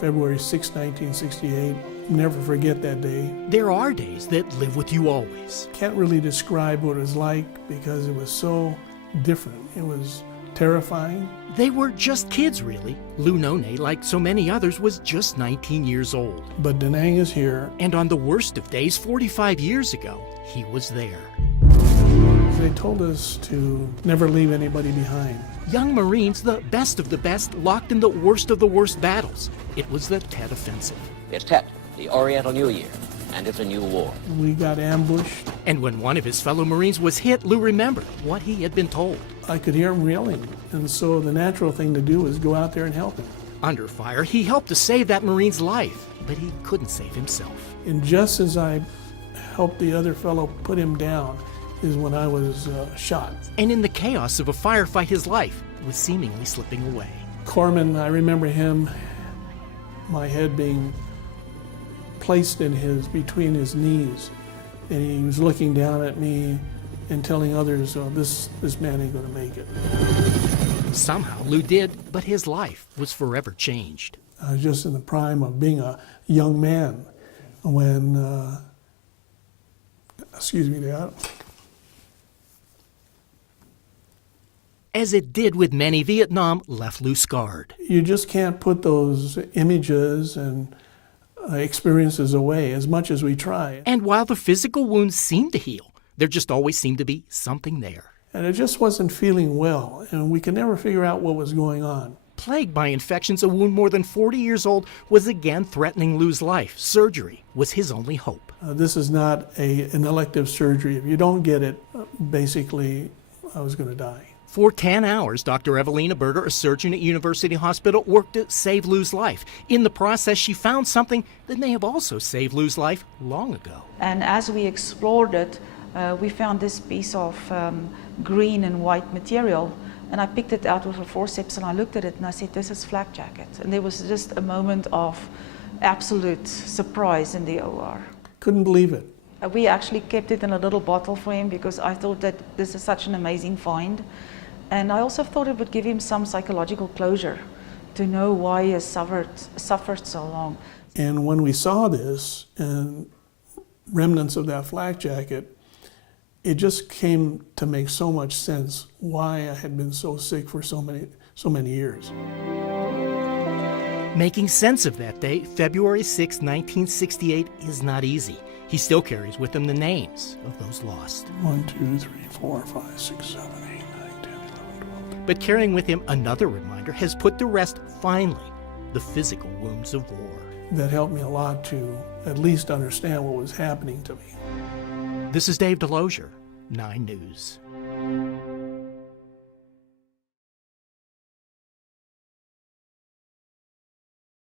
February 6, 1968. Never forget that day. There are days that live with you always. Can't really describe what it was like because it was so different. It was terrifying. They were just kids, really. Lou Nonne, like so many others, was just 19 years old. But Da Nang is here. And on the worst of days, 45 years ago, he was there. They told us to never leave anybody behind. Young Marines, the best of the best, locked in the worst of the worst battles. It was the Tet Offensive. It's Tet, the Oriental New Year, and it's a new war. We got ambushed. And when one of his fellow Marines was hit, Lou remembered what he had been told. I could hear him yelling, and so the natural thing to do was go out there and help him. Under fire, he helped to save that Marine's life, but he couldn't save himself. And just as I helped the other fellow put him down is when I was shot. And in the chaos of a firefight, his life was seemingly slipping away. Corman, I remember him, my head being placed between his knees, and he was looking down at me and telling others, oh, this man ain't gonna make it. Somehow Lou did, but his life was forever changed. I was just in the prime of being a young man when, excuse me, Dad. As it did with many, Vietnam left Lou scarred. You just can't put those images and experiences away as much as we try. And while the physical wounds seemed to heal, there just always seemed to be something there. And I just wasn't feeling well, and we could never figure out what was going on. Plagued by infections, a wound more than 40 years old was again threatening Lou's life. Surgery was his only hope. This is not an elective surgery. If you don't get it, basically, I was going to die. For 10 hours, Dr. Evelina Berger, a surgeon at University Hospital, worked to save Lou's life. In the process, she found something that may have also saved Lou's life long ago. And as we explored it, we found this piece of green and white material, and I picked it out with a forceps and I looked at it and I said, this is flak jacket. And there was just a moment of absolute surprise in the OR. Couldn't believe it. We actually kept it in a little bottle for him because I thought that this is such an amazing find. And I also thought it would give him some psychological closure to know why he has suffered so long. And when we saw this and remnants of that flak jacket, it just came to make so much sense why I had been so sick for so many years. Making sense of that day, February 6, 1968, is not easy. He still carries with him the names of those lost. 1, 2, 3, 4, 5, 6, 7, 8, 9, 10, 11, 12. But carrying with him another reminder has put to rest, finally, the physical wounds of war. That helped me a lot to at least understand what was happening to me. This is Dave Delosier, 9 News.